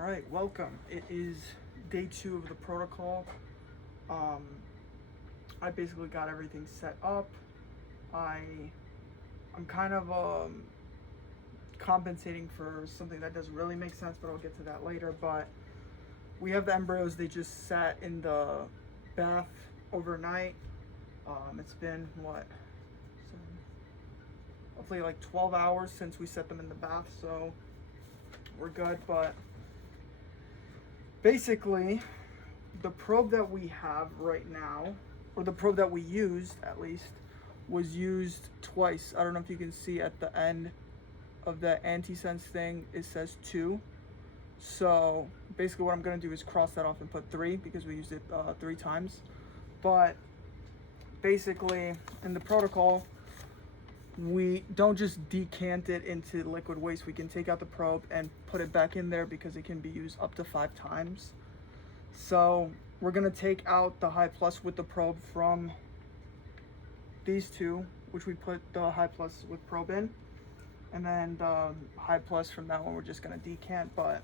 All right, welcome. It is day 2 of the protocol. I basically got everything set up. I'm kind of compensating for something that doesn't really make sense, but I'll get to that later. But we have the embryos. They just sat in the bath overnight. It's been hopefully like 12 hours since we set them in the bath, so we're good. But basically, the probe that we have right now, or the probe that we used at least, was used twice. I don't know if you can see at the end of the anti-sense thing, it says 2. So basically what I'm going to do is cross that off and put 3 because we used it 3 times. But basically in the protocol, we don't just decant it into liquid waste. We can take out the probe and put it back in there because it can be used up to 5 times. So we're going to take out the high plus with the probe from these two, which we put the high plus with probe in, and then the high plus from that one we're just going to decant. But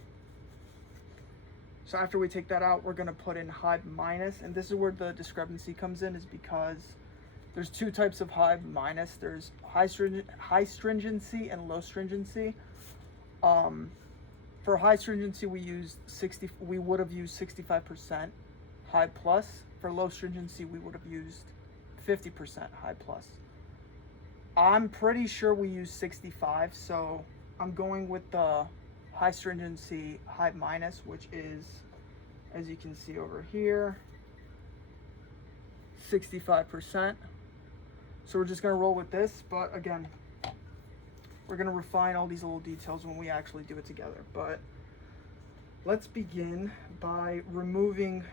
so after we take that out, we're going to put in high minus, and this is where the discrepancy comes in, is because there's 2 types of high minus. There's high stringency and low stringency. For high stringency, we would have used 65% high plus. For low stringency, we would have used 50% high plus. I'm pretty sure we used 65, so I'm going with the high stringency high minus, which is, as you can see over here, 65%. So we're just gonna roll with this, but again, we're gonna refine all these little details when we actually do it together. But let's begin by removing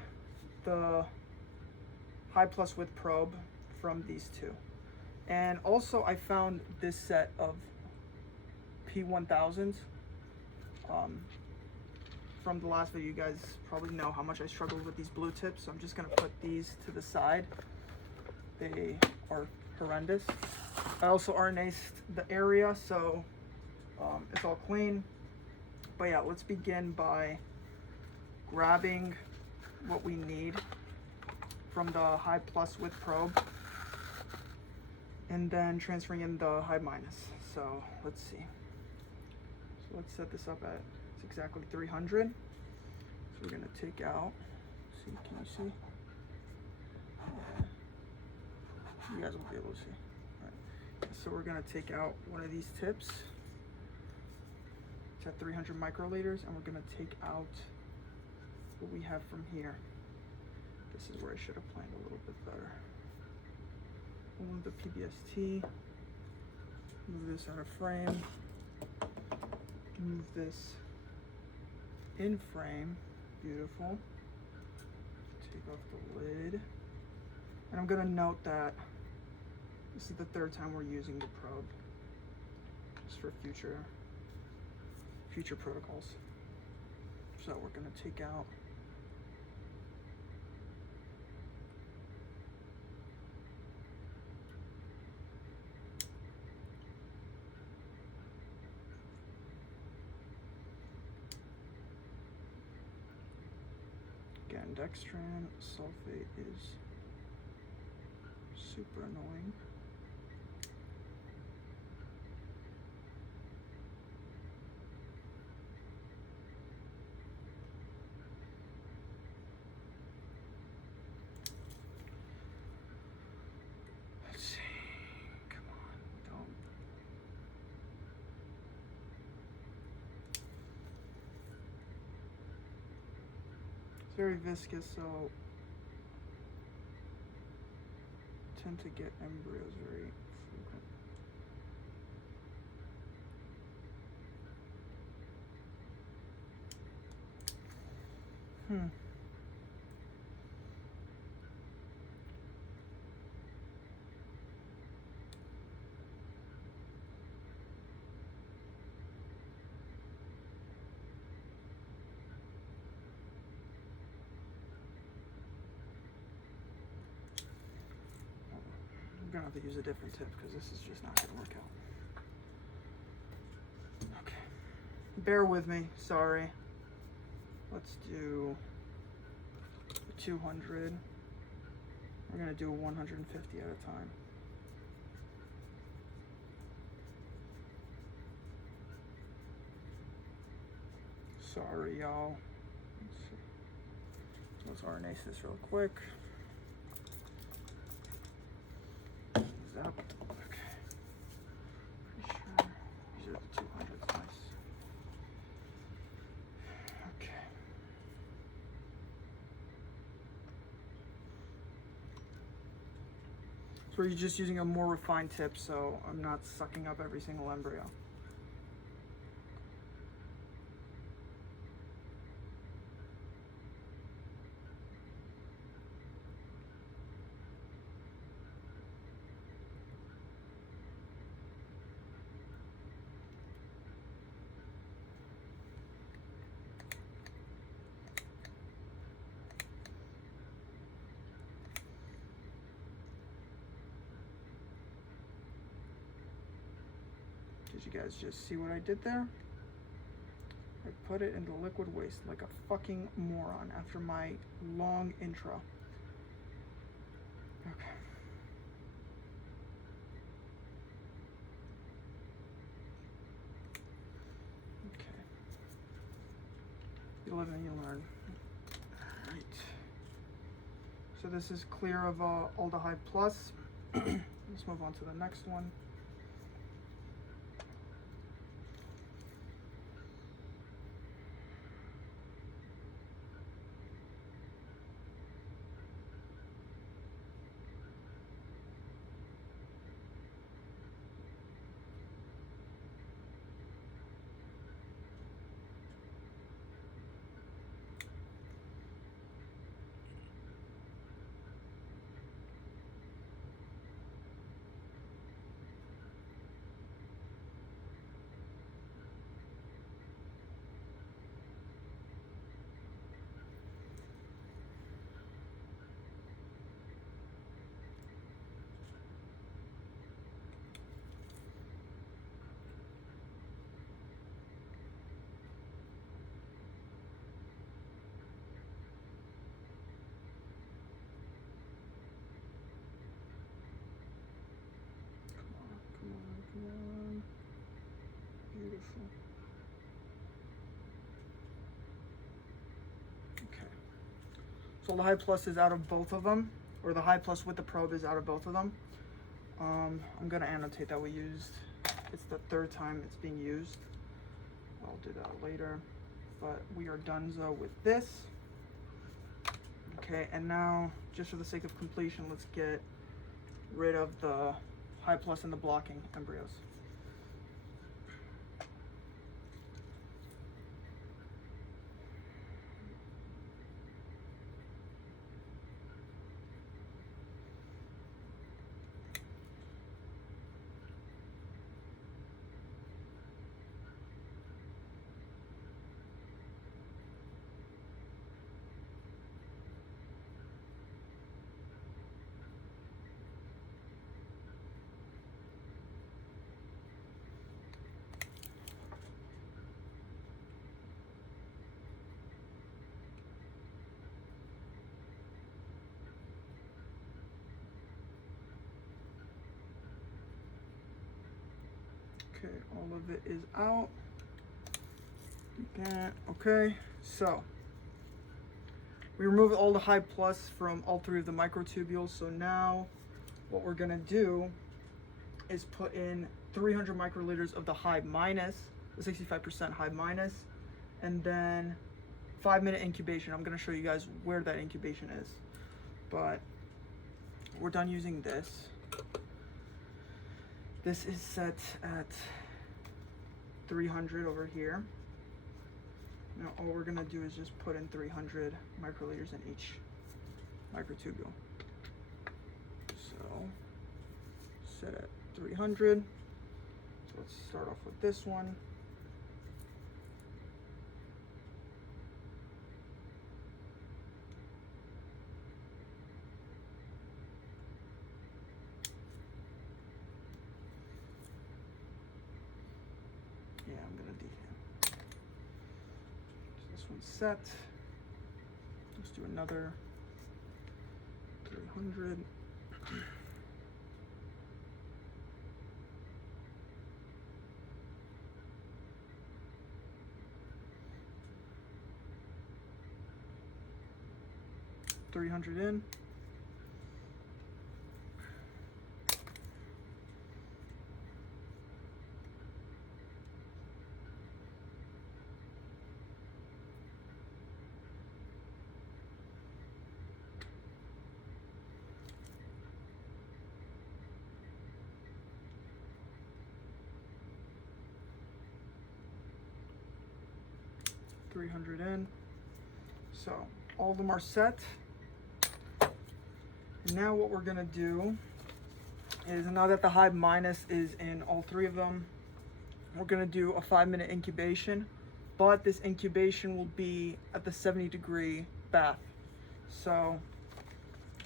the high plus width probe from these 2. And also I found this set of P1000s. From the last video, you guys probably know how much I struggled with these blue tips, so I'm just gonna put these to the side. They are horrendous. I also RNA'd the area, so it's all clean. But yeah, let's begin by grabbing what we need from the high plus width probe and then transferring in the high minus. So let's see. So let's set this up at, it's exactly 300. So we're gonna take out, see, can you see? You guys won't be able to see. All right. So we're gonna take out one of these tips. It's at 300 microliters, and we're gonna take out what we have from here. This is where I should have planned a little bit better. Move the PBST, move this out of frame, move this in frame, beautiful. Take off the lid. And I'm gonna note that this is the 3rd time we're using the probe, just for future protocols. So we're gonna take out again, dextran sulfate is super annoying. Let's see. Come on, don't. It's very viscous, so tend to get embryos very frequent. I'm gonna have to use a different tip because this is just not gonna work out. Okay, bear with me, sorry. Let's do 200. We're gonna do 150 at a time. Sorry, y'all. Let's RNA this real quick. Zap. Okay. Pretty sure these are the 200s. Nice. Okay. So we're just using a more refined tip, so I'm not sucking up every single embryo. Did you guys just see what I did there? I put it into liquid waste like a fucking moron after my long intro. Okay. Okay. You live and you learn. All right. So this is clear of aldehyde plus. Let's move on to the next one. Come on. Beautiful. Okay. So the high plus is out of both of them, or the high plus with the probe is out of both of them. I'm gonna annotate that we used, it's the third time it's being used. I'll do that later, but we are donezo with this. Okay, and now, just for the sake of completion, let's get rid of the high plus and the blocking embryos. Okay, all of it is out. Okay, so we removed all the high plus from all three of the microtubules. So now what we're gonna do is put in 300 microliters of the high minus, the 65% high minus, and then 5-minute incubation. I'm gonna show you guys where that incubation is. But we're done using this. This is set at 300 over here. Now all we're gonna do is just put in 300 microliters in each microtubule. So set at 300. So let's start off with this one. Yeah, I'm gonna decan. This one's set. Let's do another 300. $300 in. $300 in. So all of them are set. Now what we're gonna do is, now that the Hive minus is in all three of them, we're gonna do a 5-minute incubation, but this incubation will be at the 70-degree bath. So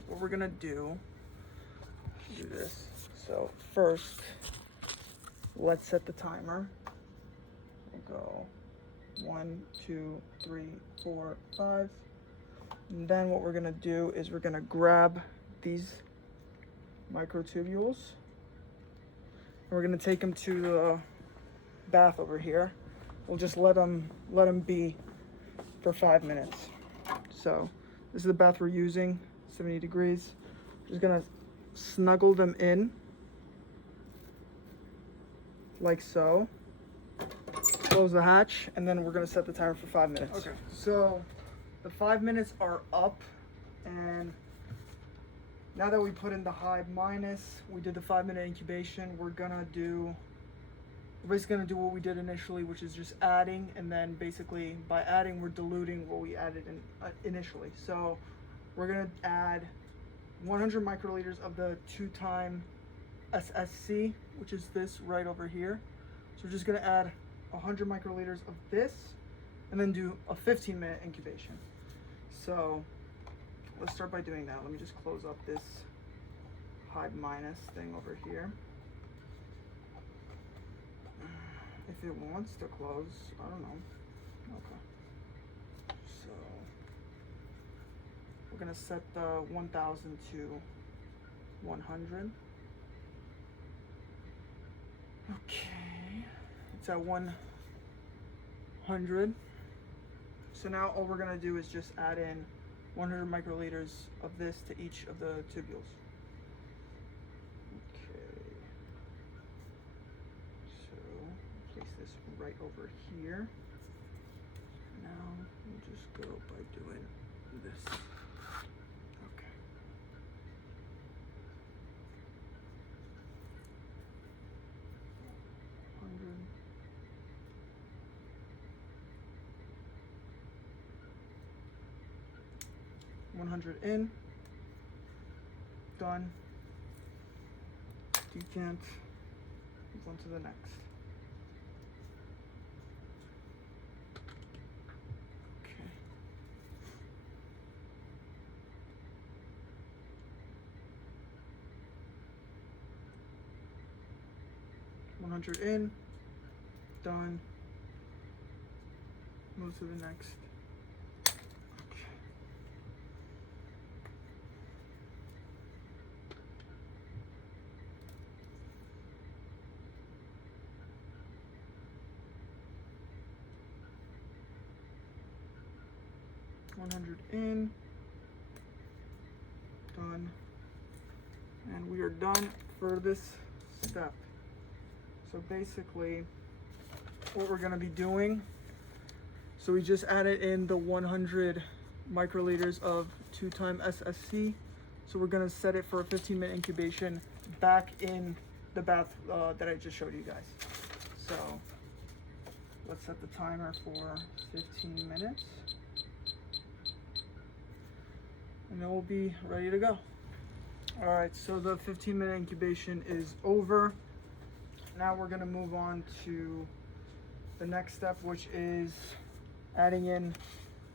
what we're gonna do this. So first, let's set the timer. We'll go 1, 2, 3, 4, 5. And then what we're gonna do is we're gonna grab these microtubules and we're gonna take them to the bath over here. We'll just let them be for 5 minutes. So this is the bath we're using, 70 degrees. Just gonna snuggle them in like so. Close the hatch, and then we're gonna set the timer for 5 minutes. Okay, so the 5 minutes are up, and now that we put in the Hive minus, we did the 5-minute incubation, we're basically gonna do what we did initially, which is just adding, and then basically by adding, we're diluting what we added in initially. So we're gonna add 100 microliters of the 2-time SSC, which is this right over here. So we're just gonna add 100 microliters of this and then do a 15-minute incubation. So let's start by doing that. Let me just close up this Hive minus thing over here. If it wants to close, I don't know. Okay. So we're gonna set the 1000 to 100. Okay, it's at 100. So now all we're gonna do is just add in 100 microliters of this to each of the tubules. Okay, so place this right over here. Now we'll just go by doing this. Okay. $100 in, done, decant, move on to the next. Okay. $100 in, done, move to the next. $100 in, done, and we are done for this step. So basically what we're going to be doing, so we just added in the 100 microliters of 2-time SSC, so we're going to set it for a 15-minute incubation back in the bath that I just showed you guys. So let's set the timer for 15 minutes. And then we'll be ready to go. All right, so the 15-minute incubation is over. Now we're gonna move on to the next step, which is adding in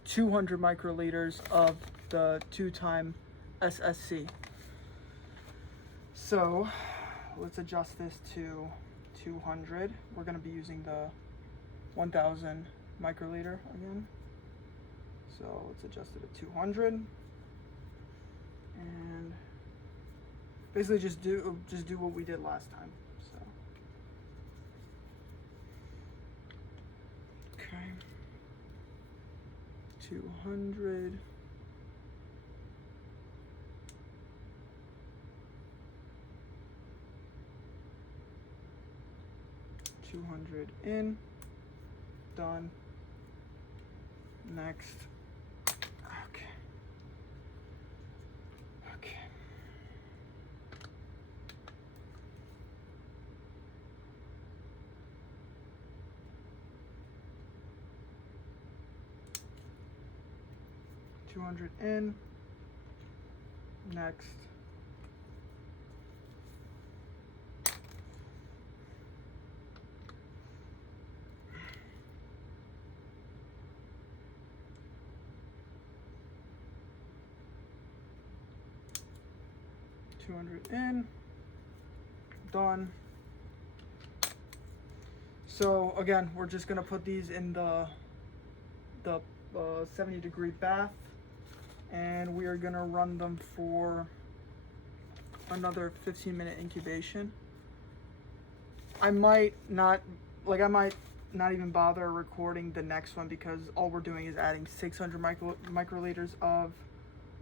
200 microliters of the 2-time SSC. So let's adjust this to 200. We're gonna be using the 1000 microliter again. So let's adjust it to 200. And basically just do what we did last time. So okay. 200. In, done. Next. Okay. Okay. $200 in. Next. $200 in, done. So again, we're just gonna put these in the 70-degree bath, and we are gonna run them for another 15-minute incubation. I might not even bother recording the next one because all we're doing is adding 600 microliters of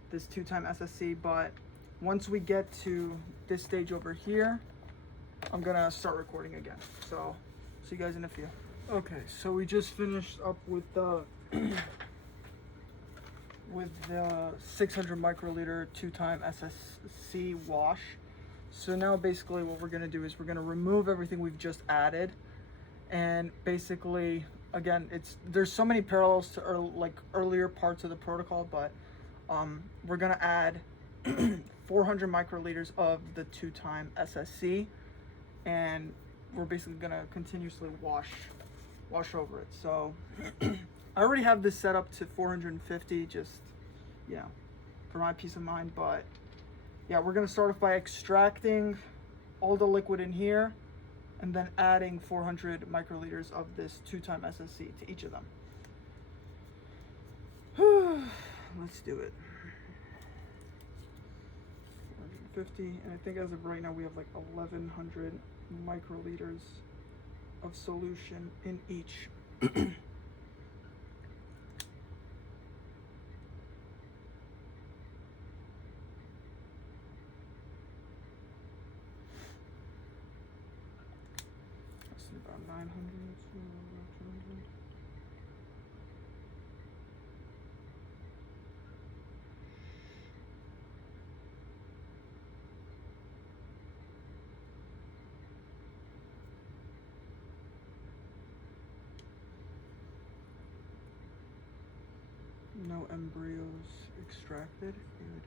this 2-time SSC, but once we get to this stage over here, I'm gonna start recording again. So, see you guys in a few. Okay, so we just finished up with the 600 microliter 2-time SSC wash. So now basically what we're gonna do is we're gonna remove everything we've just added, and basically, again, there's so many parallels to earlier parts of the protocol, but we're gonna add 400 microliters of the 2-time SSC, and we're basically gonna continuously wash over it. So I already have this set up to 450, just, you know, for my peace of mind. But yeah, we're gonna start off by extracting all the liquid in here and then adding 400 microliters of this 2-time SSC to each of them. Let's do it. 450, and I think as of right now we have like 1100 microliters of solution in each. That's about 900. No embryos extracted. Good.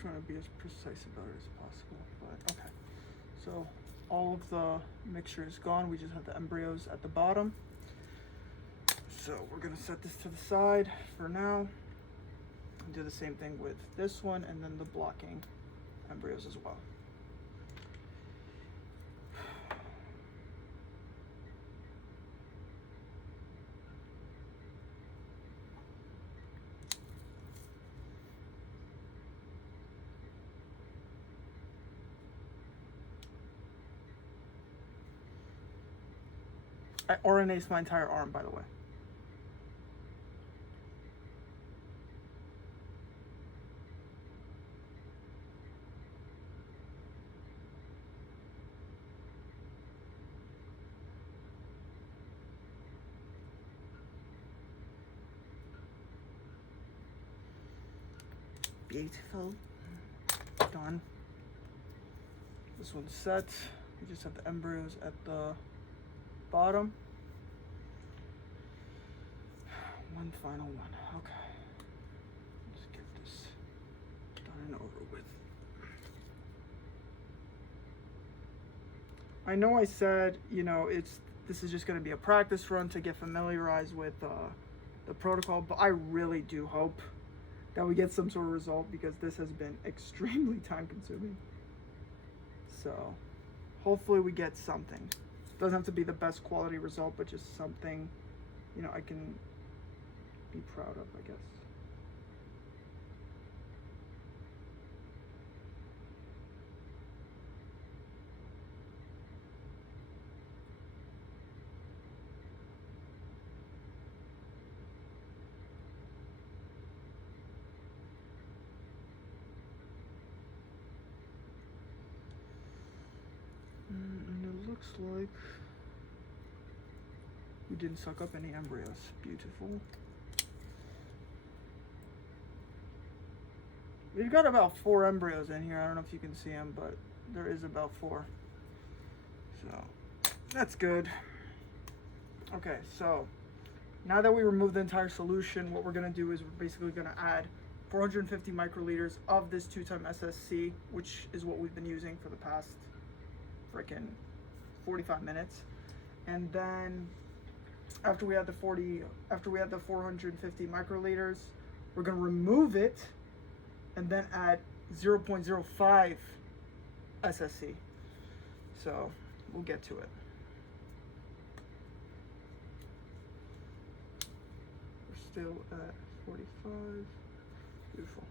Trying to be as precise about it as possible, but okay. So all of the mixture is gone. We just have the embryos at the bottom. So we're gonna set this to the side for now. Do the same thing with this one, and then the blocking embryos as well. I RNA'd my entire arm, by the way. Beautiful. Done. This one's set. We just have the embryos at the bottom. One final one. Okay. Let's get this done and over with. I know I said, you know, this is just going to be a practice run to get familiarized with the protocol, but I really do hope that we get some sort of result, because this has been extremely time consuming. So hopefully we get something. Doesn't have to be the best quality result, but just something, you know, I can be proud of, I guess. And it looks like we didn't suck up any embryos. Beautiful. We've got about 4 embryos in here. I don't know if you can see them, but there is about 4. So that's good. Okay, so now that we remove the entire solution, what we're gonna do is we're basically gonna add 450 microliters of this 2-time SSC, which is what we've been using for the past freaking 45 minutes. And then after we add the 450 microliters, we're gonna remove it and then add 0.05 SSC. So we'll get to it. We're still at 45. Beautiful.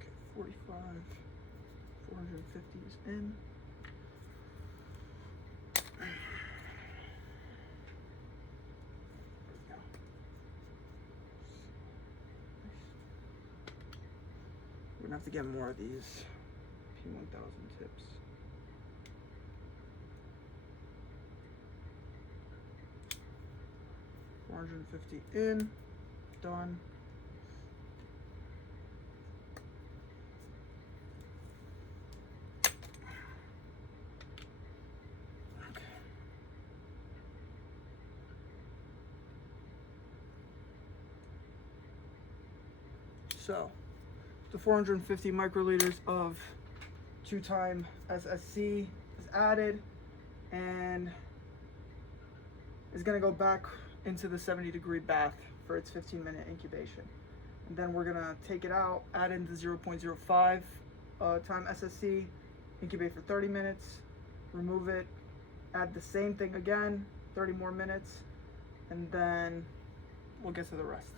Okay, 45. 450 is in. We're gonna have to get more of these P1000 tips. $450 in, done. Okay. So the 450 microliters of 2-time SSC is added and is going to go back into the 70-degree bath for its 15-minute incubation. And then we're going to take it out, add in the 0.05 time SSC, incubate for 30 minutes, remove it, add the same thing again, 30 more minutes, and then we'll get to the rest.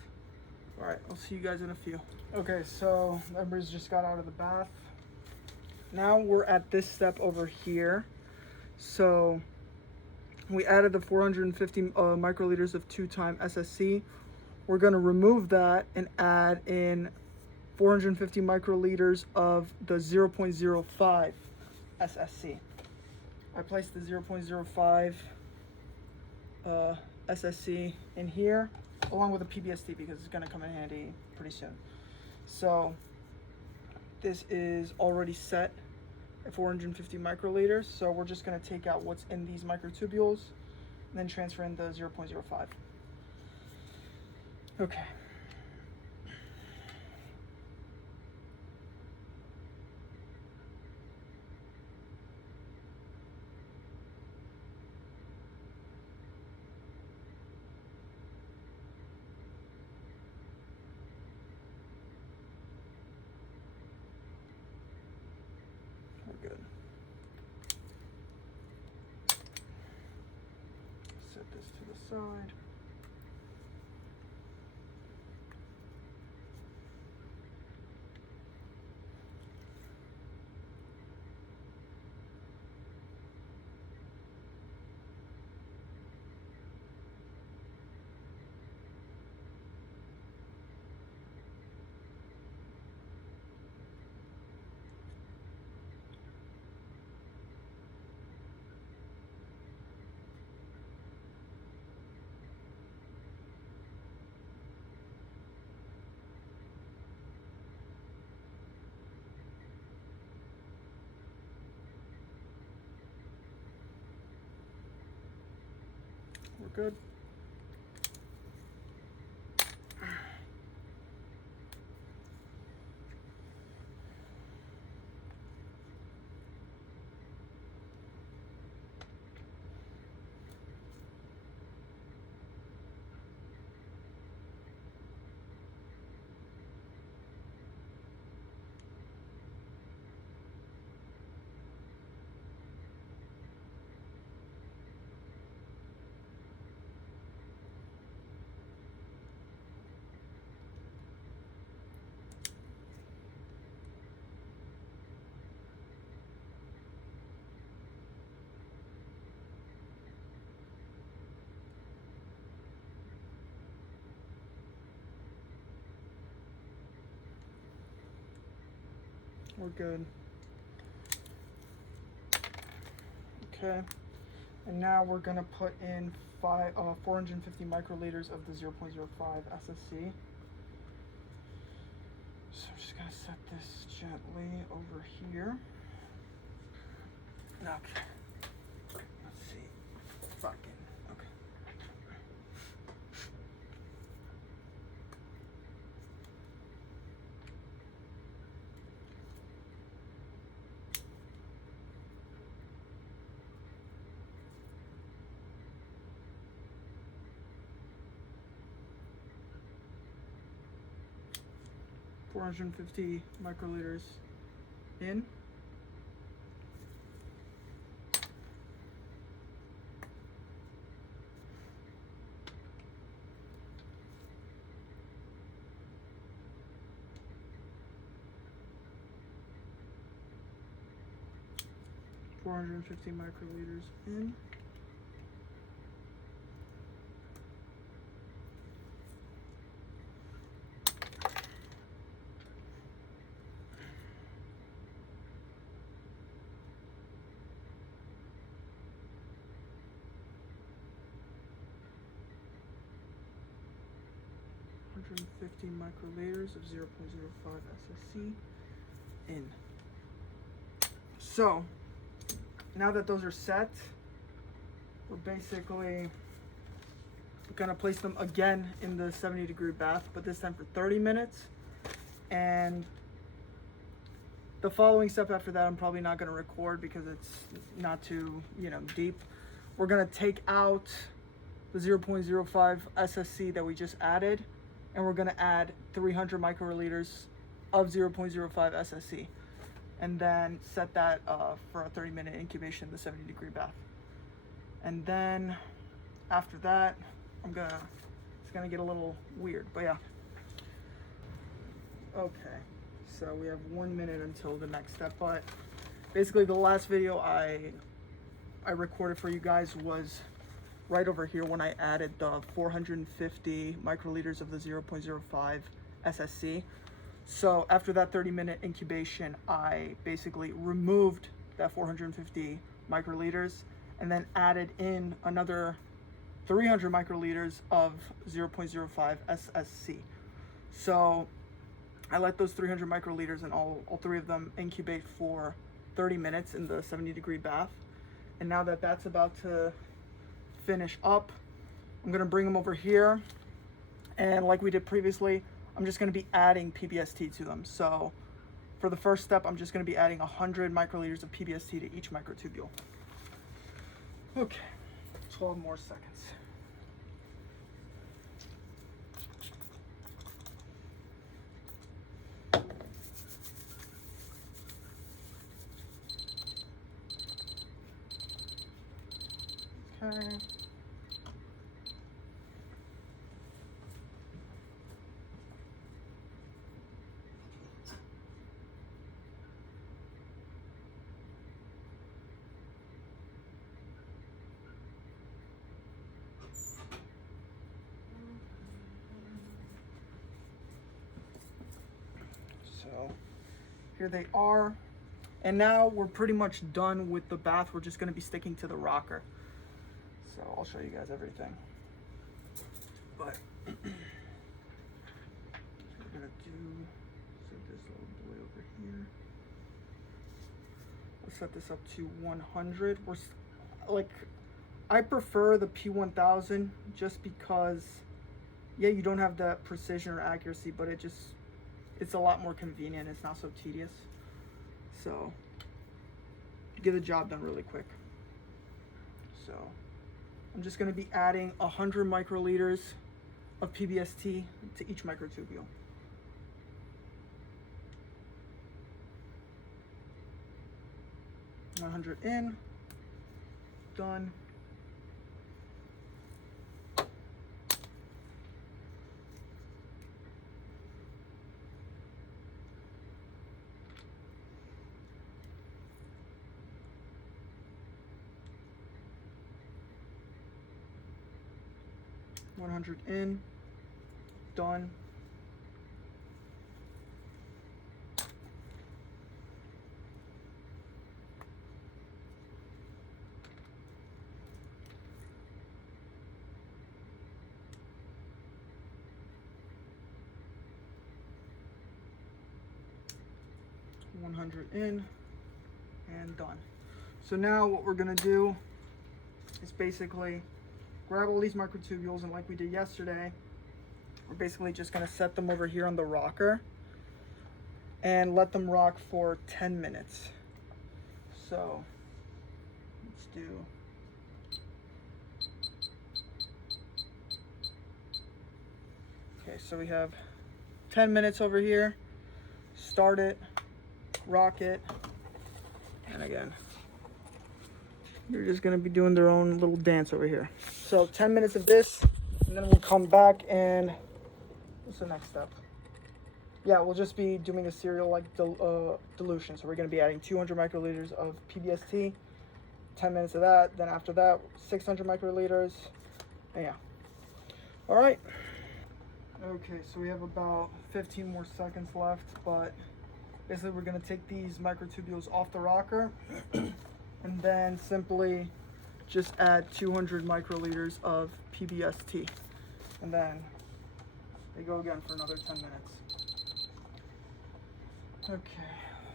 All right, I'll see you guys in a few. Okay, so the embryos just got out of the bath. Now we're at this step over here. So we added the 450 microliters of 2-time SSC. We're gonna remove that and add in 450 microliters of the 0.05 SSC. I placed the 0.05 SSC in here, along with a PBST, because it's gonna come in handy pretty soon. So this is already set at 450 microliters. So we're just gonna take out what's in these microtubules and then transfer in the 0.05. Okay. We're good. Set this to the side. We're good. we're good. Okay, and now we're gonna put in 450 microliters of the 0.05 SSC. So I'm just gonna set this gently over here. Okay, let's see, fucking, okay. 450 microliters in. $450 microliters in. $150 microliters of 0.05 SSC in. So now that those are set, we're basically gonna place them again in the 70-degree bath, but this time for 30 minutes. And the following step after that, I'm probably not gonna record because it's not too, deep. We're gonna take out the 0.05 SSC that we just added, and we're gonna add 300 microliters of 0.05 SSC, and then set that for a 30-minute incubation in the 70-degree bath. And then after that, it's gonna get a little weird, but yeah. Okay, so we have 1 minute until the next step, but basically the last video I recorded for you guys was right over here when I added the 450 microliters of the 0.05 SSC. So after that 30-minute incubation, I basically removed that 450 microliters and then added in another 300 microliters of 0.05 SSC. So I let those 300 microliters and all three of them incubate for 30 minutes in the 70-degree bath. And now that that's about to finish up, I'm gonna bring them over here, and like we did previously, I'm just gonna be adding PBST to them. So for the first step, I'm just gonna be adding 100 microliters of PBST to each microtubule. Okay, 12 more seconds. Okay. So here they are. And now we're pretty much done with the bath. We're just gonna be sticking to the rocker. So I'll show you guys everything. But we're gonna set this little boy over here. Let's set this up to 100. I prefer the P1000 just because, yeah, you don't have that precision or accuracy, but it's a lot more convenient. It's not so tedious. So you get the job done really quick. So I'm just going to be adding 100 microliters of PBST to each microtubule. $100 in, done. $100 in, done. 100 in, and done. So now what we're gonna do is basically grab all these microtubules, and like we did yesterday, we're basically just gonna set them over here on the rocker and let them rock for 10 minutes. So let's do, okay, so we have 10 minutes over here. Start it, rock it, and again, you're just gonna be doing their own little dance over here. So 10 minutes of this, and then we'll come back and, what's the next step? Yeah, we'll just be doing a serial like dilution. So we're gonna be adding 200 microliters of PBST, 10 minutes of that, then after that, 600 microliters, and yeah. All right. Okay, so we have about 15 more seconds left, but basically we're gonna take these microtubules off the rocker and then simply just add 200 microliters of PBST. And then they go again for another 10 minutes. Okay,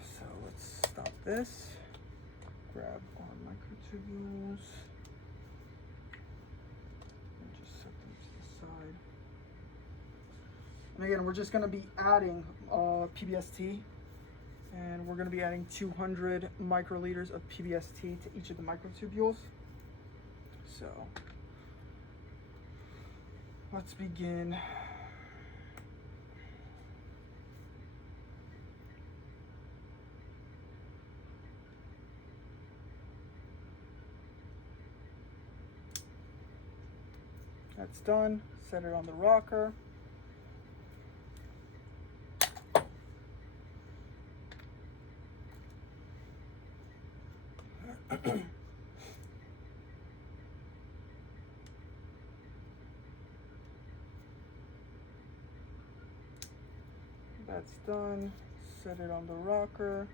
so let's stop this. Grab our microtubules and just set them to the side. And again, we're just gonna be adding PBST, and we're gonna be adding 200 microliters of PBST to each of the microtubules. So let's begin. That's done. Set it on the rocker. That's done. Set it on the rocker.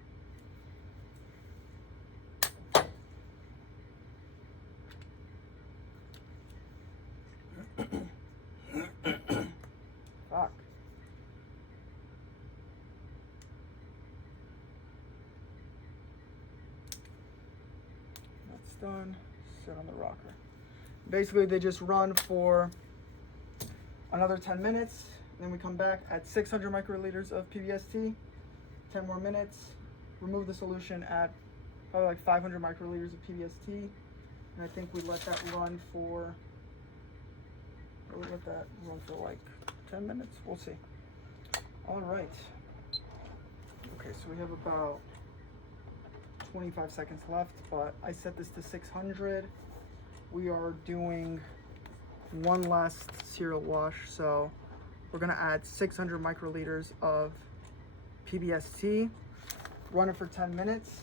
Fuck. That's done. Set on the rocker. Basically, they just run for another 10 minutes. Then we come back at 600 microliters of PBST, 10 more minutes, remove the solution at probably like 500 microliters of PBST, and I think we let that run for, like 10 minutes, we'll see. All right. Okay, so we have about 25 seconds left, but I set this to 600. We are doing one last serial wash, so we're gonna add 600 microliters of PBST, run it for 10 minutes,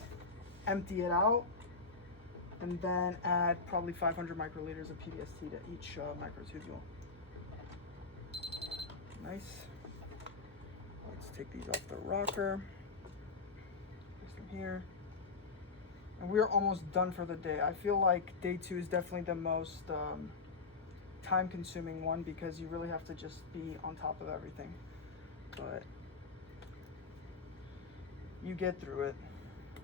empty it out, and then add probably 500 microliters of PBST to each microtubule. Nice. Let's take these off the rocker. Place them here. And we're almost done for the day. I feel like day 2 is definitely the most time-consuming one because you really have to just be on top of everything. But you get through it.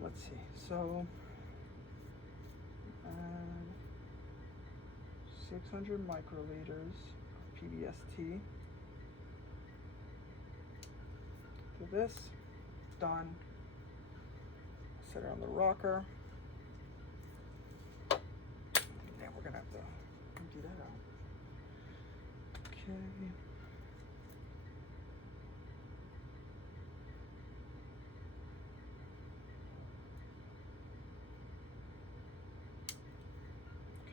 Let's see. So, 600 microliters of PBST to this. Done. Set it on the rocker. Now we're gonna have to empty that out. Okay.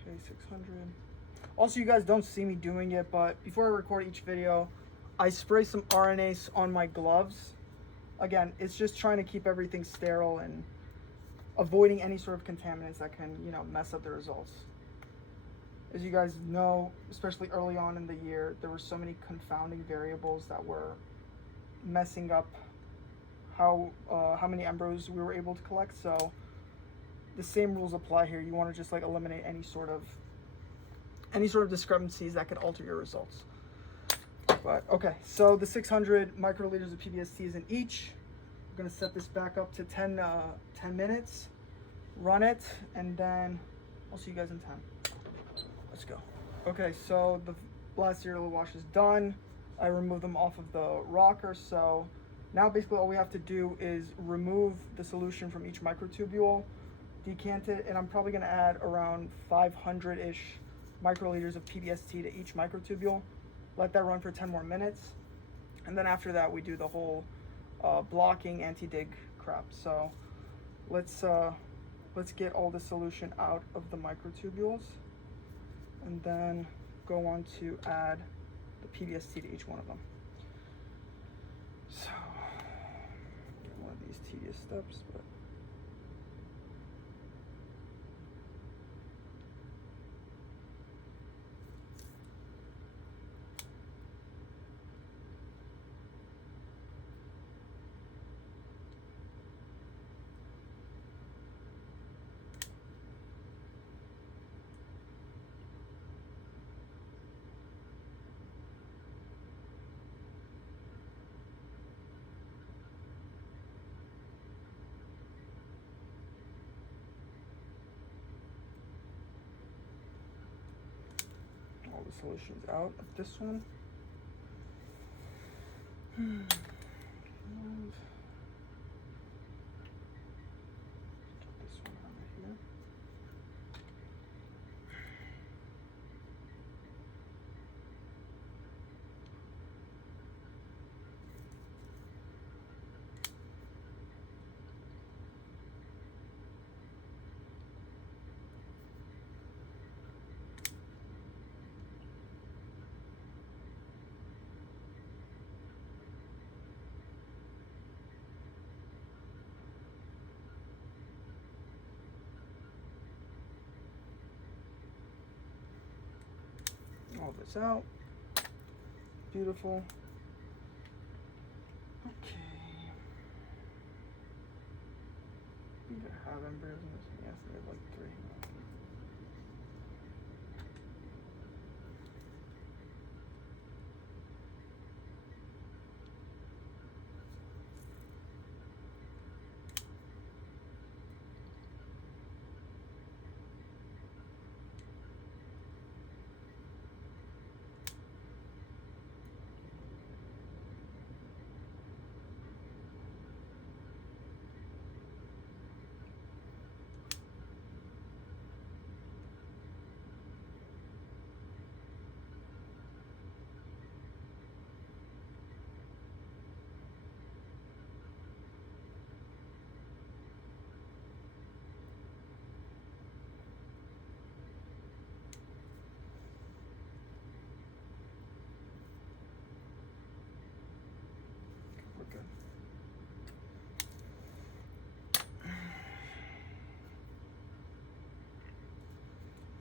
Okay, 600. Also, you guys don't see me doing it, but before I record each video, I spray some RNase on my gloves. Again, it's just trying to keep everything sterile and avoiding any sort of contaminants that can, you know, mess up the results. As you guys know, especially early on in the year, there were so many confounding variables that were messing up how many embryos we were able to collect. So the same rules apply here. You want to just like eliminate any sort of discrepancies that could alter your results. But okay, so the 600 microliters of PBST is in each. We're gonna set this back up to 10 minutes, run it, and then I'll see you guys in 10. Let's go. Okay, so the last serial wash is done. I removed them off of the rocker, so now basically all we have to do is remove the solution from each microtubule, decant it, and I'm probably gonna add around 500-ish microliters of PBST to each microtubule. Let that run for 10 more minutes, and then after that we do the whole blocking anti-dig crap. So let's get all the solution out of the microtubules, and then go on to add the PBST to each one of them. So one of these tedious steps, but all the solutions out of this one. Put this one over here. All this out. Beautiful. Okay. We gotta have embryos in this. Yes, we have like 3. We're good.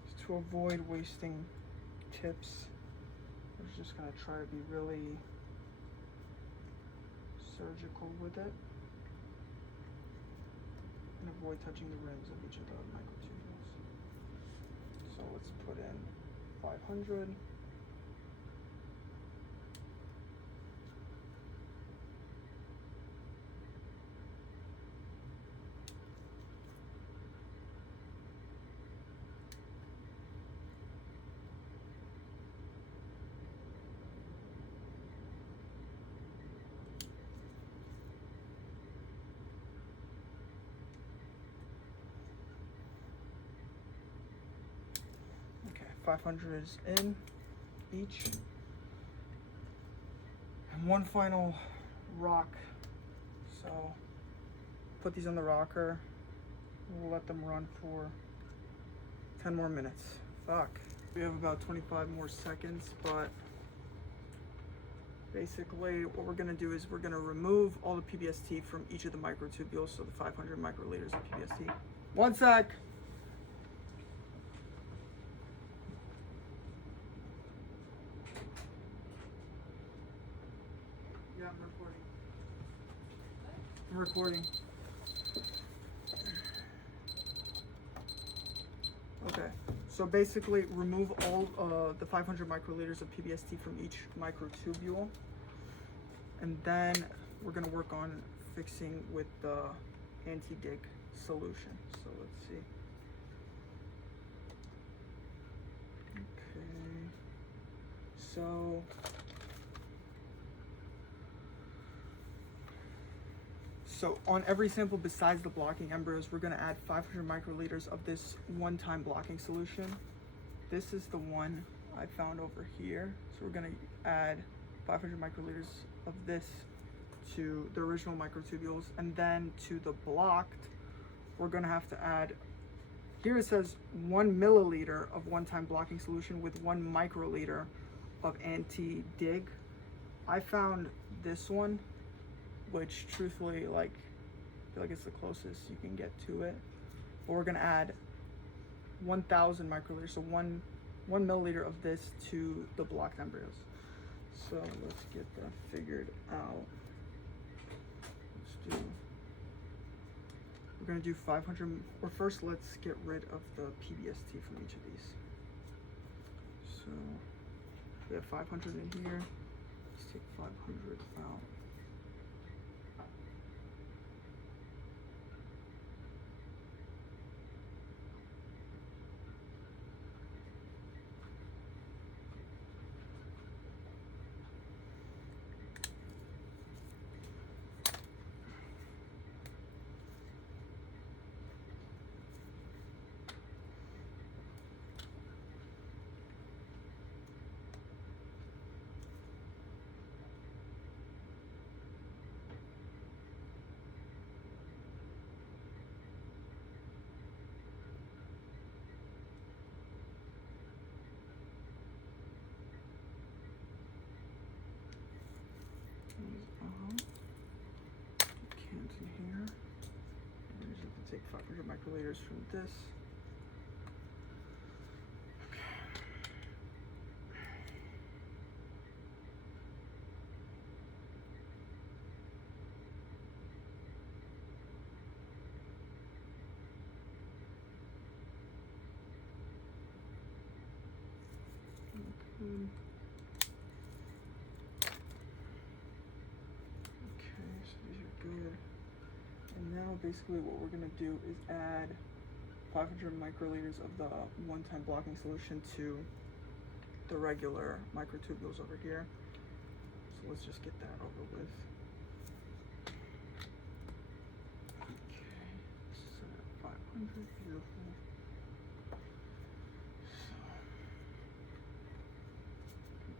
Just to avoid wasting tips, we're just gonna try to be really surgical with it and avoid touching the rims of each of the microtubules. So let's put in 500. Okay, 500 is in each. And one final rock. So put these on the rocker. We'll let them run for 10 more minutes. Fuck. We have about 25 more seconds, but basically what we're gonna do is we're gonna remove all the PBST from each of the microtubules, so the 500 microliters of PBST. One sec. Yeah, I'm recording. Okay, so basically remove all the 500 microliters of PBST from each microtubule, and then we're gonna work on fixing with the anti-dig solution. So let's see. Okay, so on every sample besides the blocking embryos, we're going to add 500 microliters of this one-time blocking solution. This is the one I found over here. So we're going to add 500 microliters of this to the original microtubules, and then to the blocked, we're going to have to add, here it says 1 milliliter of one-time blocking solution with 1 microliter of anti-dig. I found this one, which truthfully, like, I feel like it's the closest you can get to it. But we're gonna add 1,000 microliters, so one milliliter of this to the blocked embryos. So let's get that figured out. We're gonna do 500, or first let's get rid of the PBST from each of these. So we have 500 in here. Let's take 500 out. Cans in here. We just have to take 500 microliters from this. Okay, so these are good. And now basically what we're gonna do is add 500 microliters of the one-time blocking solution to the regular microtubules over here. So let's just get that over with. Okay, so 500, beautiful. So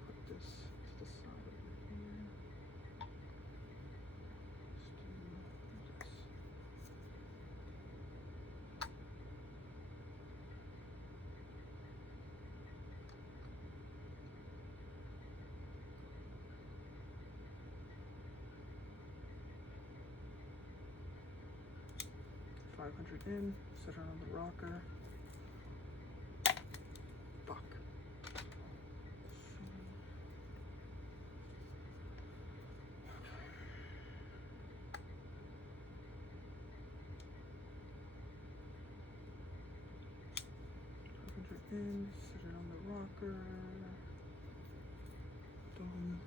put this to the side over here. Let's do this. 500 in, set it on the rocker. Fuck. 500 in, set it on the rocker. Done.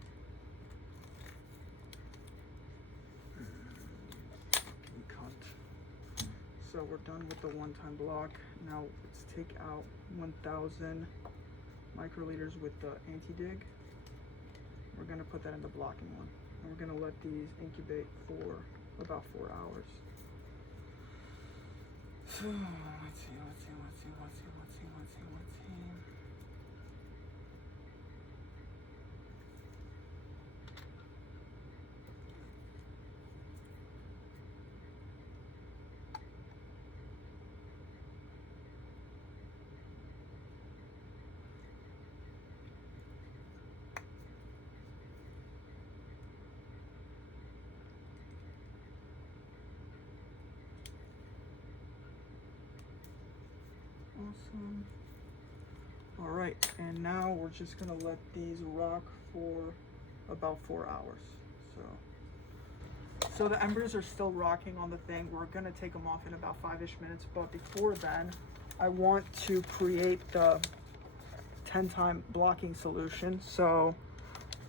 So we're done with the one-time block. Now let's take out 1,000 microliters with the anti-dig. We're gonna put that in the blocking one. And we're gonna let these incubate for about 4 hours. So let's see. Awesome. All right, and now we're just gonna let these rock for about 4 hours. So the embryos are still rocking on the thing. We're gonna take them off in about 5-ish minutes, but before then, I want to create the 10-time blocking solution. So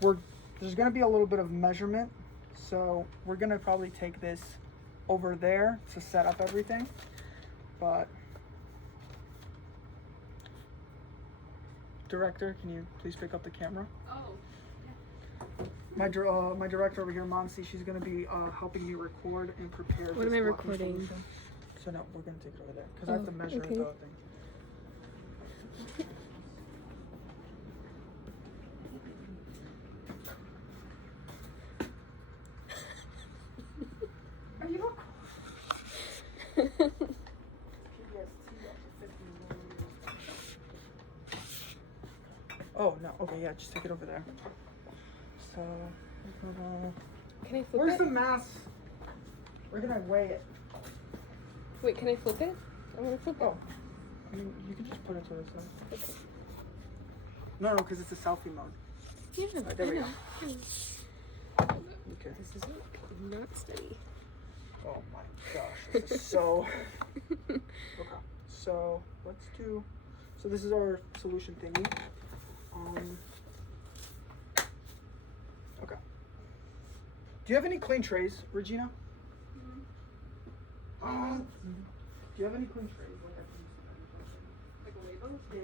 there's gonna be a little bit of measurement. So we're gonna probably take this over there to set up everything, but director, can you please pick up the camera? Oh. My director over here, Monsi, she's gonna be helping me record and prepare. What am I recording? Solution. So no, we're gonna take it over there because I have to measure okay. the thing. Are you Oh no, okay, yeah, just take it over there. So, Can I flip where's it? the mass? Where can I weigh it? Wait, can I flip it? I want to flip it. Oh, I mean, you can just put it to the side. Okay. No, because it's a selfie mode. Yeah, Right, there we go. Okay. This is not steady. Oh my gosh, this is so. Okay, so let's do. So this is our solution thingy. Okay. Do you have any clean trays, Regina? Do you have any clean trays? like a label? Yeah.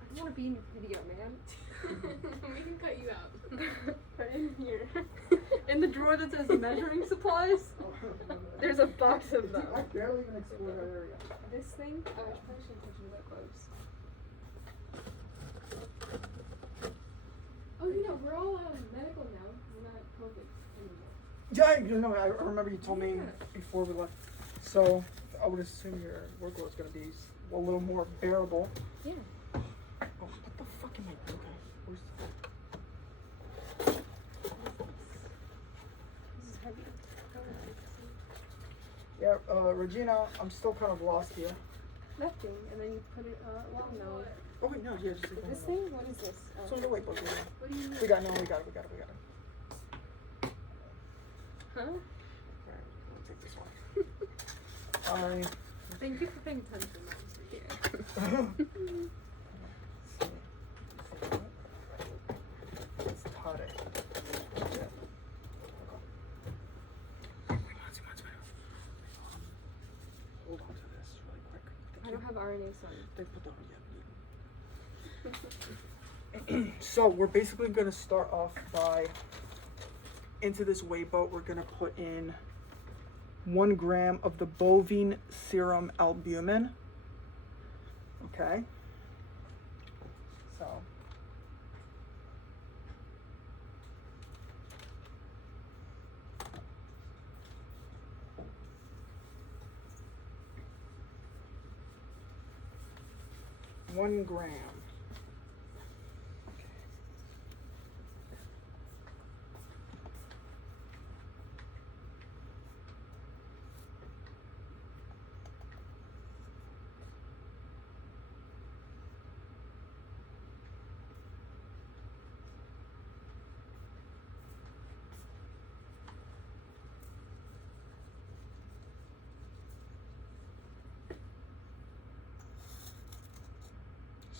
I don't want to be in your video, man. We can cut you out. Put in here. In the drawer that says measuring supplies, there's a box of them. I barely even explored our area. This thing? Oh, I probably shouldn't touch you that close. Oh, you know, we're all medical now. We're not COVID anymore. Yeah, I remember you told me Yeah. before we left. So I would assume your workload is going to be a little more bearable. Yeah. Oh, what the fuck am I doing? Okay, where's This is heavy. Yeah, Regina, I'm still kind of lost here. That thing, and then you put it along the. Oh wait, no, yeah, just leave it This alone. thing? What is this? Oh. So the white book. What do you mean? We got it. Huh? Alright, we'll take this one. Thank you for paying attention. Yeah. Let's tot it. Yeah. Hold on to this really quick. I don't have RNA sun. They put that on yet. So we're basically going to start off by into this weigh boat we're going to put in 1 gram of the bovine serum albumin. Okay, so one gram.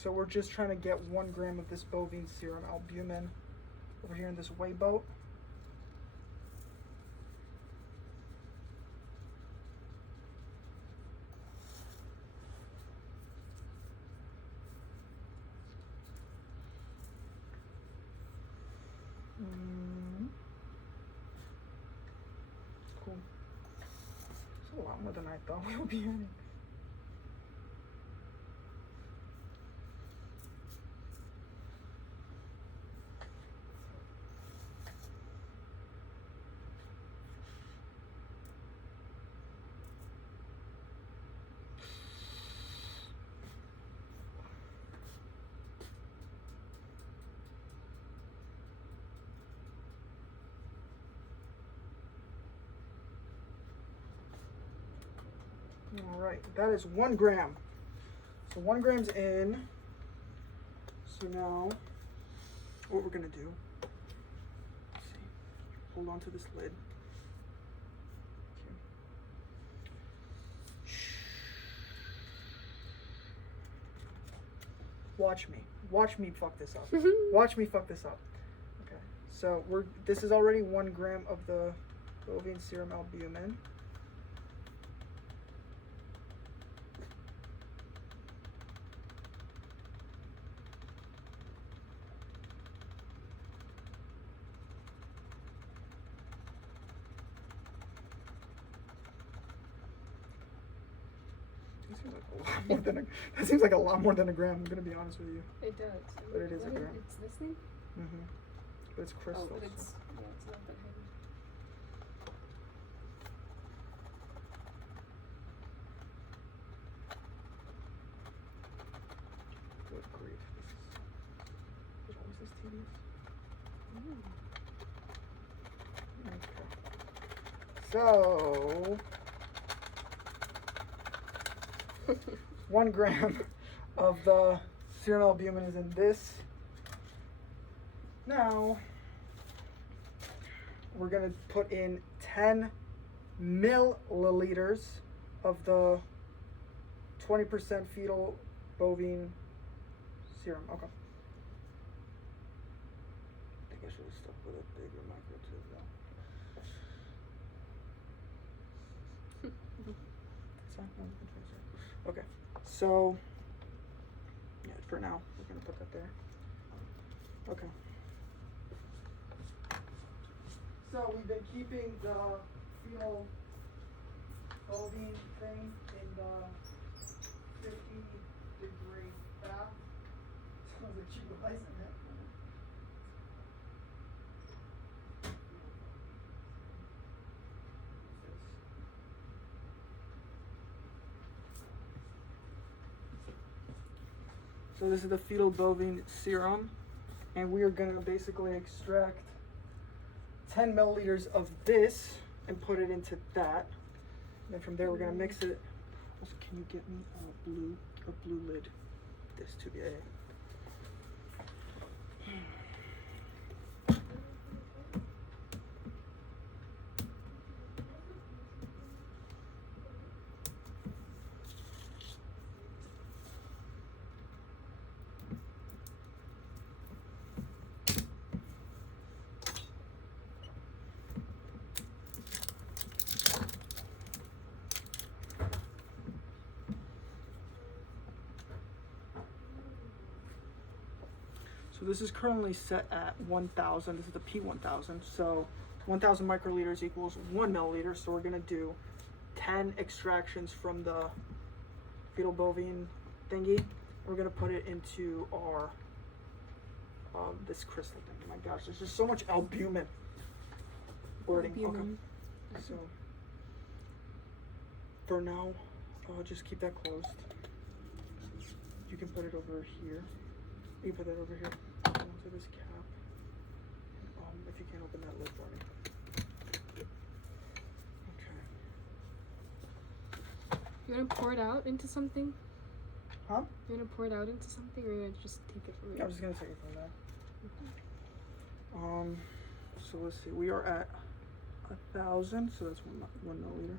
So we're just trying to get 1 gram of this bovine serum albumin over here in this weigh boat. Cool. It's a lot more than I thought we would be in. All right, that is 1 gram. So 1 gram's in. So now, what we're gonna do, let's see, hold on to this lid. Okay. Watch me fuck this up. Watch me fuck this up. Okay, So this is already 1 gram of the bovine serum albumin. That seems like a lot more than a gram. I'm gonna be honest with you. It does. But it is a gram. It's this thing? Mm-hmm. But it's crystal. Oh, but it's, so. yeah, it's not that heavy. Good grief. This is always this tedious. Okay. So 1 gram of the serum albumin is in this. Now we're gonna put in 10 milliliters of the 20% fetal bovine serum. Okay. I think I should have stuck with a bigger microtube though. Okay, so yeah, for now we're gonna put that there. Okay. So we've been keeping the fetal bovine thing in the 50-degree bath. Smells like cheap ice in it. So this is the fetal bovine serum, and we are gonna basically extract 10 milliliters of this and put it into that. And then from there we're gonna mix it. Also, can you get me a blue lid? This too, yeah. So this is currently set at 1,000. This is the P1000. So 1,000 microliters equals 1 milliliter. So we're gonna do 10 extractions from the fetal bovine thingy. We're gonna put it into our this crystal thing. Oh my gosh, there's just so much albumin. Wording. Albumin. Okay. So for now, just keep that closed. You can put it over here. You can put that over here onto this cap. If you can't open that lid for me. Okay. You want to pour it out into something? Huh? You want to pour it out into something, or you want to just take it from Yeah, there? I'm just gonna take it from there. So let's see. We are at 1,000, so that's 1 milliliter.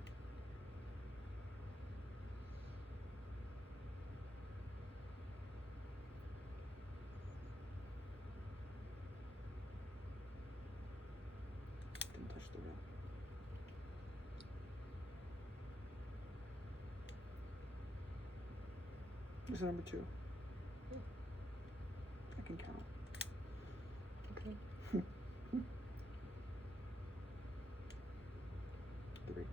Didn't touch the wheel. This is number 2. Yeah. I can count. Okay. 3.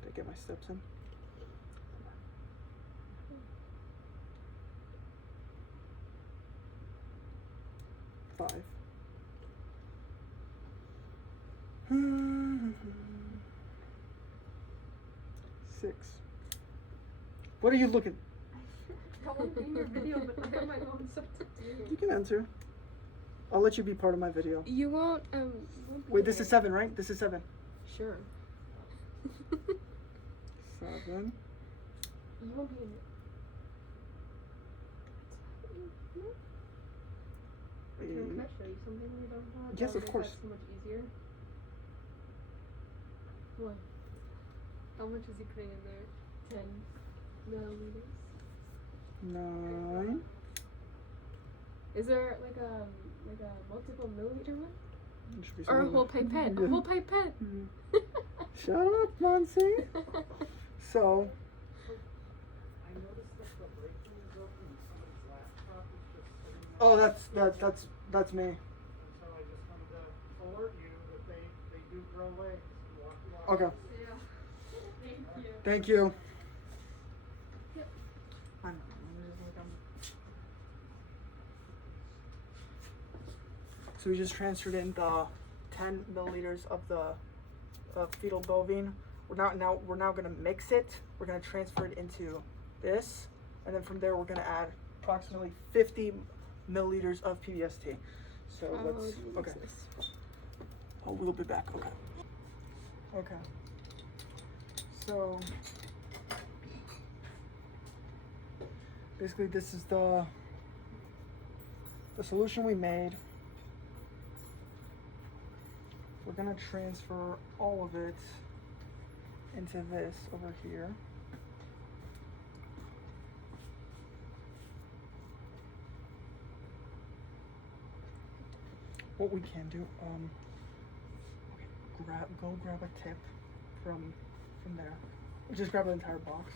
Did I get my steps in? 5. 6. What are you looking? I won't be in your video, but I have my own stuff to do. You can answer. I'll let you be part of my video. You won't, Wait, this is 7, right? This is 7. Sure. 7. You won't be in it. Can I show you something we don't have? Yes, That of would make course. that so much easier. What? How much is he putting in there? 10 milliliters. 9. Is there like a multiple milliliter one? It should be Or a something whole like- pipette? Yeah. A whole pipette. Mhm. Shut up, Monty. So, I noticed that the breaker is open and somebody's laptop is just sitting there. oh, that's me. And so I just wanted to alert you that they do grow legs. Walk. Okay. Yeah. Thank you. Thank you. Yep. I know. Let me just look on- So we just transferred in the 10 milliliters of the fetal bovine. We're now gonna mix it. We're gonna transfer it into this, and then from there we're gonna add approximately 50 milliliters of PBST. So let's okay. Oh, we'll be back. Okay. Okay. So basically, this is the solution we made. We're gonna transfer all of it into this over here. What we can do, okay, go grab a tip from there. Just grab the entire box.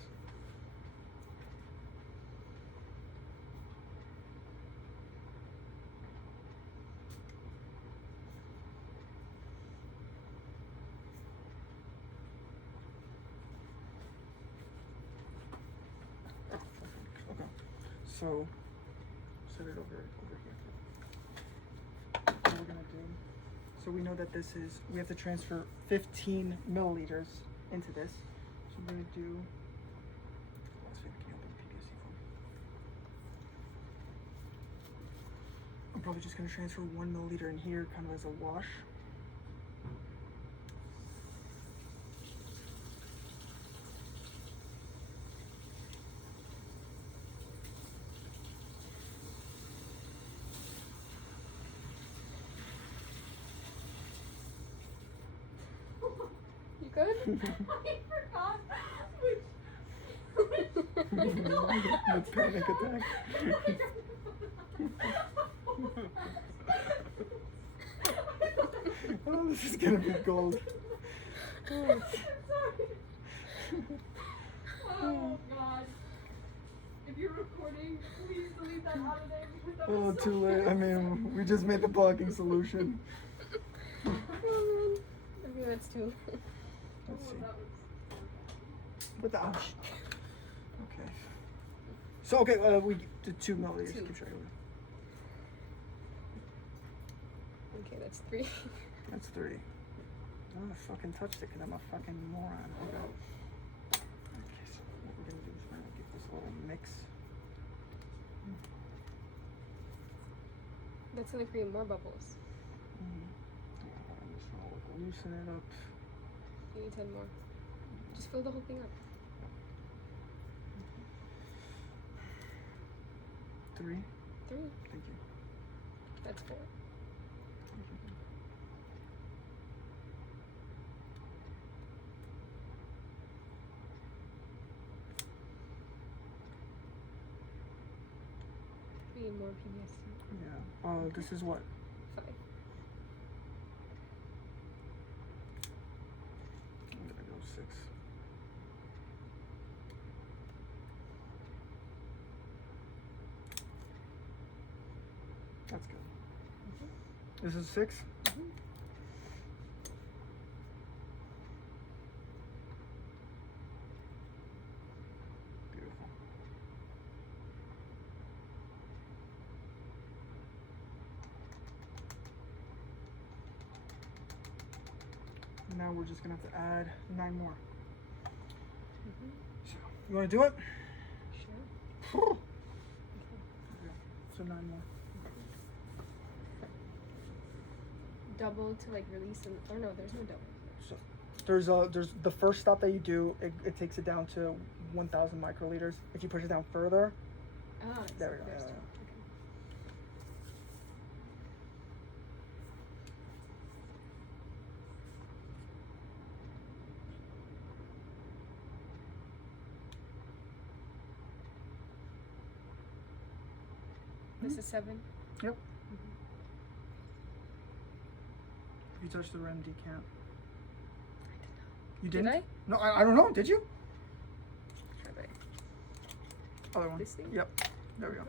Okay, so set it over here. What we're gonna do, so we know that we have to transfer 15 milliliters into this. So we're gonna do, let's see if we can open the PBSC form. I'm probably just gonna transfer 1 milliliter in here, kind of as a wash. You good? I forgot The panic attack. Oh, this is gonna be gold. I'm sorry. Oh god. If you're recording, please delete that out of there because that Oh, was so too late. I mean, we just made the blocking solution. Oh man. I think that's too. Let's see. that was What the? Ouch. Okay. So okay, we did 2 milliliters. 2. Keep track of it. Okay, that's 3. That's 3. Oh, I fucking touched it because I'm a fucking moron. Okay. Okay, so what we're gonna do is we're gonna get this little mix. That's gonna create more bubbles. I'm just gonna loosen it up. You need 10 more. Just fill the whole thing up. 3. 3. Thank you. That's 4. We need more PBST. Yeah. This is what? 5. I'm gonna go 6. That's good. This is 6? Beautiful. Now we're just gonna have to add 9 more. So, you wanna do it? Sure. Okay. So 9 more. Double to like release and or no, there's no double. So there's the first stop that you do, it takes it down to 1,000 microliters. If you push it down further, Ah, there we go. there's Yeah, two. yeah. This is 7. Yep. If you touch the rim, decant. You Did didn't? I? No, I don't know. Did you? Try by. Other one. This thing? Yep. There we go. Oh.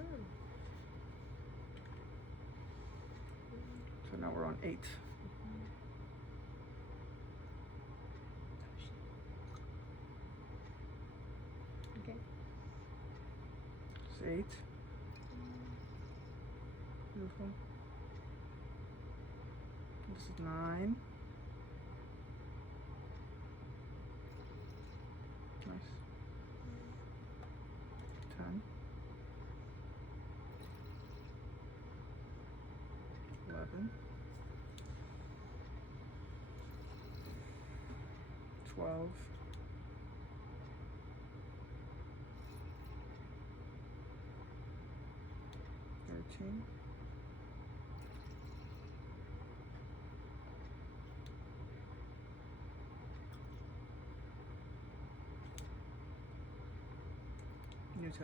So now we're on 8. Okay. It's 8. Beautiful. This is 9. Nice. 10. 11. 12. 13. 2.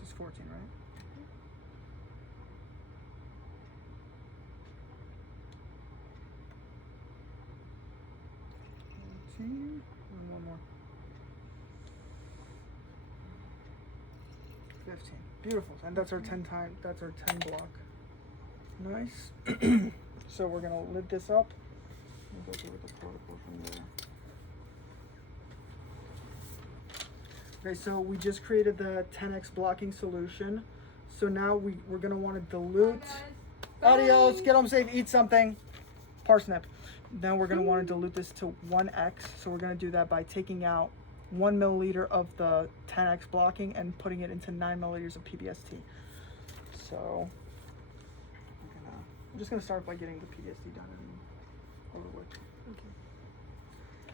This is 14, right? And one more. 15. Beautiful. And that's our 10 time. That's our 10 block. Nice. So we're gonna lid this up. We'll go through the protocol from there. Okay, so we just created the 10x blocking solution. So now we're gonna want to dilute. Adios. Get home safe. Eat something. Parsnip. Now we're gonna want to dilute this to 1x. So we're gonna do that by taking out 1 milliliter of the 10x blocking and putting it into 9 milliliters of PBST. So I'm just gonna start by getting the PBST done and over with.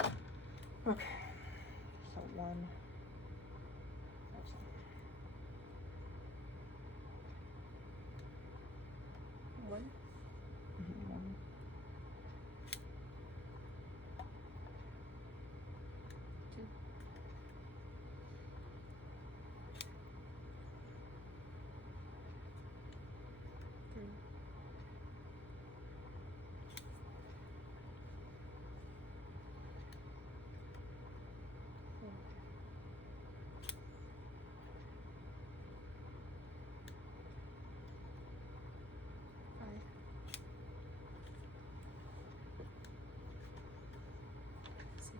Okay. Okay. So 1. One. Mhm, 1. 2. 3. 4. 5. 6.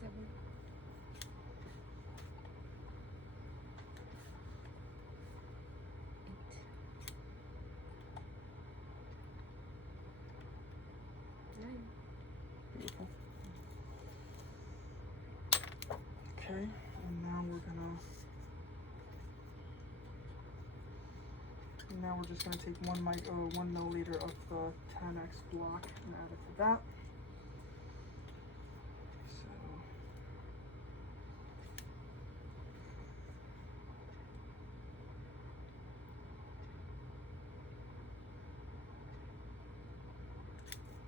7. 8. 9. Beautiful. Okay, and now we're just gonna take 1 milliliter of the 10x block and add it to that. So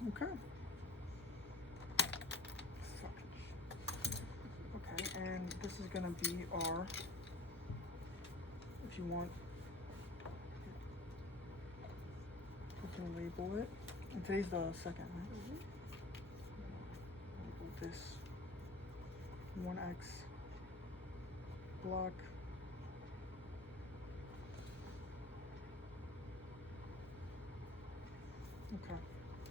okay. Okay, and this is gonna be our, if you want, you can label it. And today's the 2nd, right? Label this 1x block. Okay,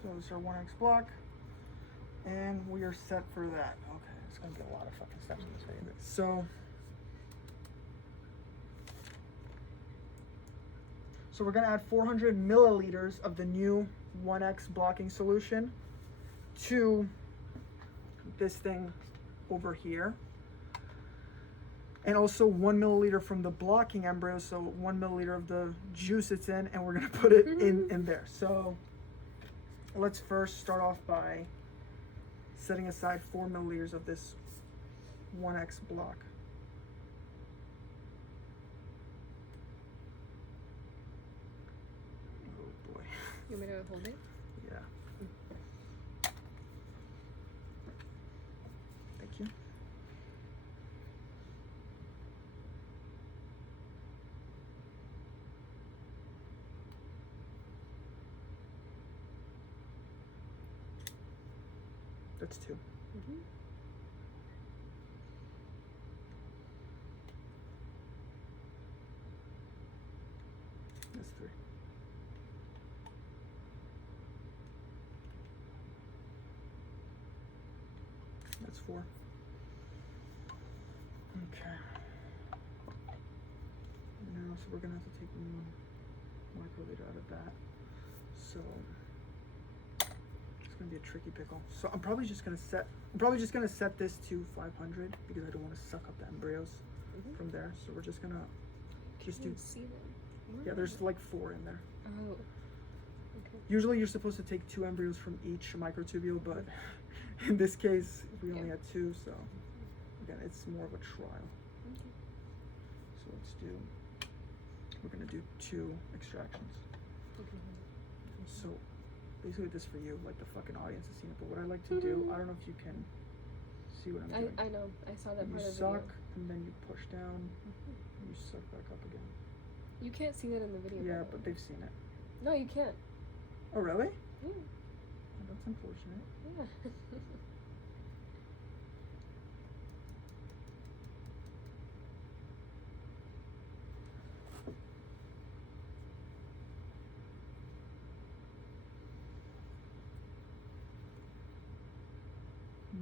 so this is our 1x block, and we are set for that. Okay, it's gonna be a lot of fucking steps in this video. So we're gonna add 400 milliliters of the new 1x blocking solution to this thing over here. And also 1 milliliter from the blocking embryo, so 1 milliliter of the juice it's in, and we're gonna put it in there. So let's first start off by setting aside 4 milliliters of this 1x block. Oh boy. You want me to hold it? Yeah. you. That's 2. Mm-hmm. That's 3. That's 4. Okay. Now, so we're gonna have to take 1 microliter out of that. So it's gonna be a tricky pickle. So I'm probably just gonna set this to 500 because I don't want to suck up the embryos from there. So we're just gonna just do. Can't see them. Yeah, there's like 4 in there. Oh. Okay. Usually you're supposed to take 2 embryos from each microtubule, but in this case we only had 2. So again, it's more of a trial. Okay. So we're gonna do 2 extractions. Okay. So basically this for you, like the fucking audience has seen it, but what I like to do, I don't know if you can see what I'm doing. I know. I saw that You part of the suck video. and then you push down and you suck back up again. You can't see that in the video. Yeah, by the but way. they've seen it. No, you can't. Oh really? Yeah. Oh, that's unfortunate. Yeah.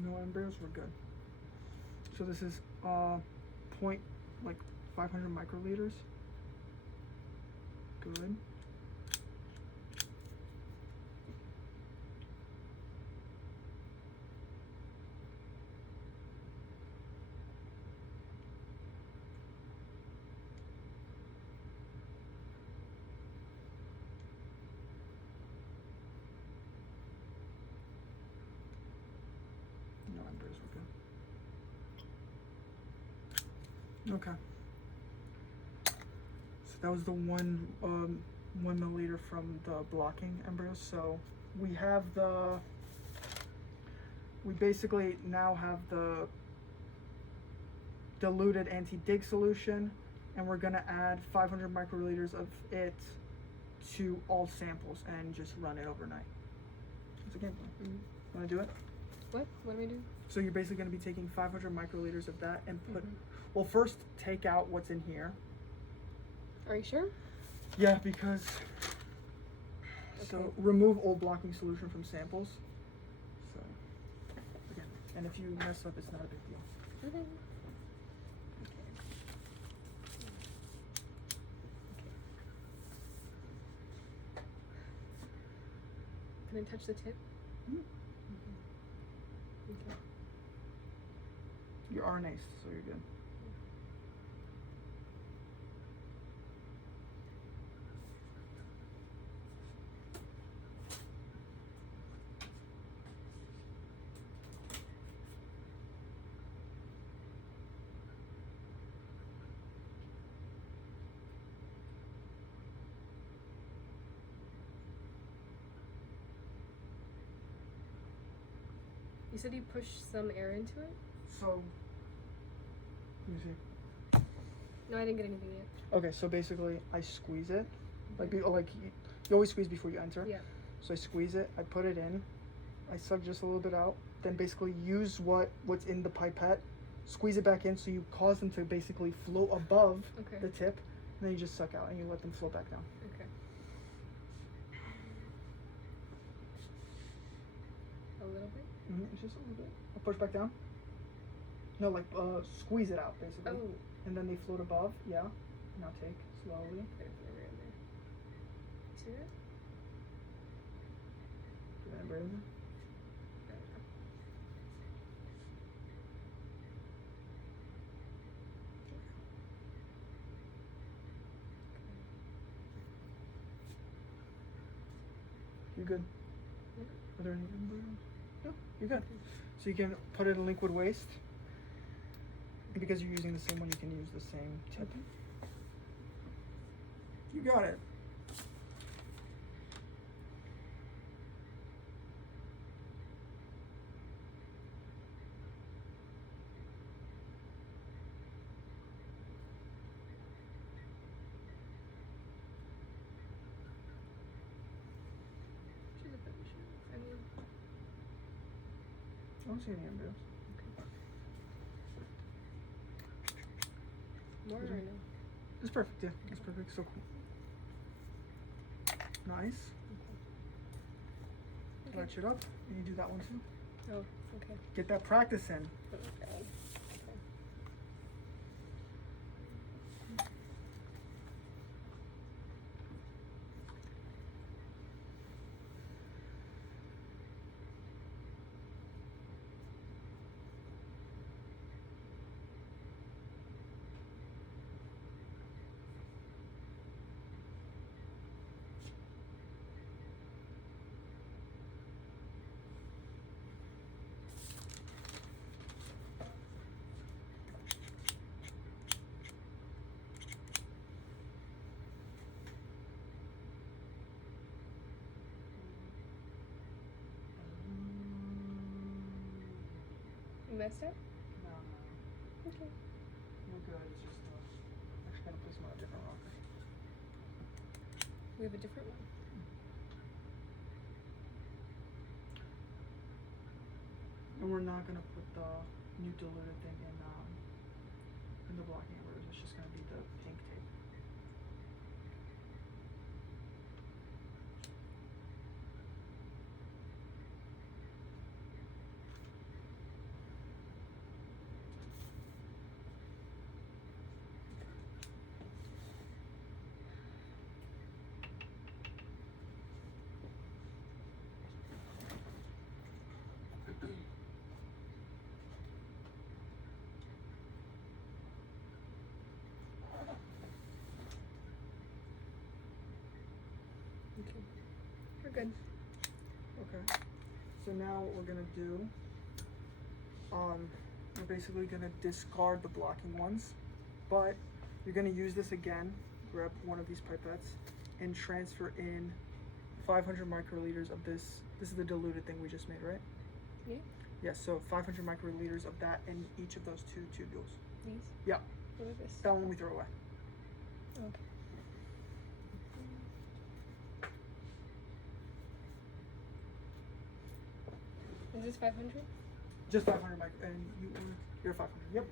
No embryos, we're good. So this is point like 500 microliters. Good. No embryos, we're good. Okay. So that was the 1 milliliter from the blocking embryos. So we basically now have the diluted anti-dig solution, and we're gonna add 500 microliters of it to all samples and just run it overnight. It's a game plan. Wanna do it? What? What do we do? So you're basically gonna be taking 500 microliters of that and put, well, first take out what's in here. Are you sure? Yeah, because, so Okay. remove old blocking solution from samples. So, again, and if you mess up, it's not a big deal. Okay. Can I touch the tip? Mhm. Okay. You're RNAs, so you're good. You said you pushed some air into it? So, let me see. No, I didn't get anything yet. Okay, so basically, I squeeze it, like you always squeeze before you enter. Yeah. So I squeeze it, I put it in, I suck just a little bit out, then basically use what's in the pipette, squeeze it back in, so you cause them to basically float above Okay. the tip, and then you just suck out and you let them float back down. Okay. A little bit? It's just a little bit. I'll push back down. No, like squeeze it out basically. Oh. And then they float above. Yeah. Now take slowly. There's an embryo in there. See that? Get that embryo in there. There we go. You good? Yeah. Are there any embryos? No, you're good. So you can put it in liquid waste. And because you're using the same one, you can use the same tip. You got it. I don't see any embryos. More or no? It's perfect, yeah. It's perfect. So cool. Nice. Okay. Latch it up. And you do that one too. Oh, okay. Get that practice in. Okay. You messed up? No. Okay. You're good. It's just actually gonna place them on a different rocker. We have a different one. And we're not gonna put the new diluted thing in the blocking inverters. It's just gonna be the pink tape. Okay. We're good. Okay. So now what we're gonna do, we're basically gonna discard the blocking ones, but you're gonna use this again. Grab one of these pipettes and transfer in 500 microliters of this. This is the diluted thing we just made, right? Yeah. Yes. So 500 microliters of that in each of those two tubules. These? Yeah. What is this? That one we throw away. Okay. Is this 500? Just 500 micro, and you're 500. Yep.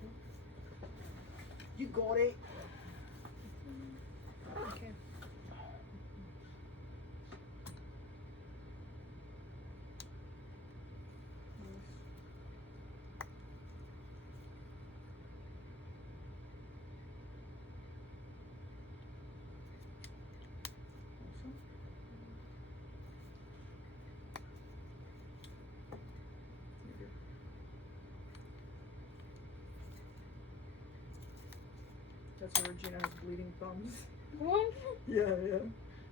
You got it. Okay. That's where Regina has bleeding thumbs. What? Yeah.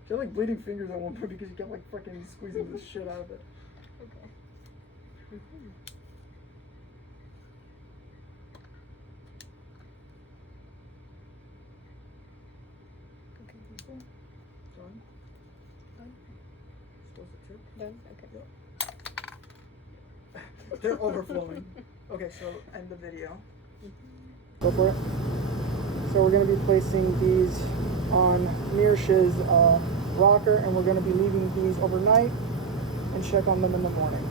She had like bleeding fingers at one point because she kept like freaking squeezing the shit out of it. Okay. Okay. Cool. Done. Done. Supposed to tip. Done? Okay. They're overflowing. Okay, so end the video. Go for it. So we're going to be placing these on Mirsh's rocker, and we're going to be leaving these overnight and check on them in the morning.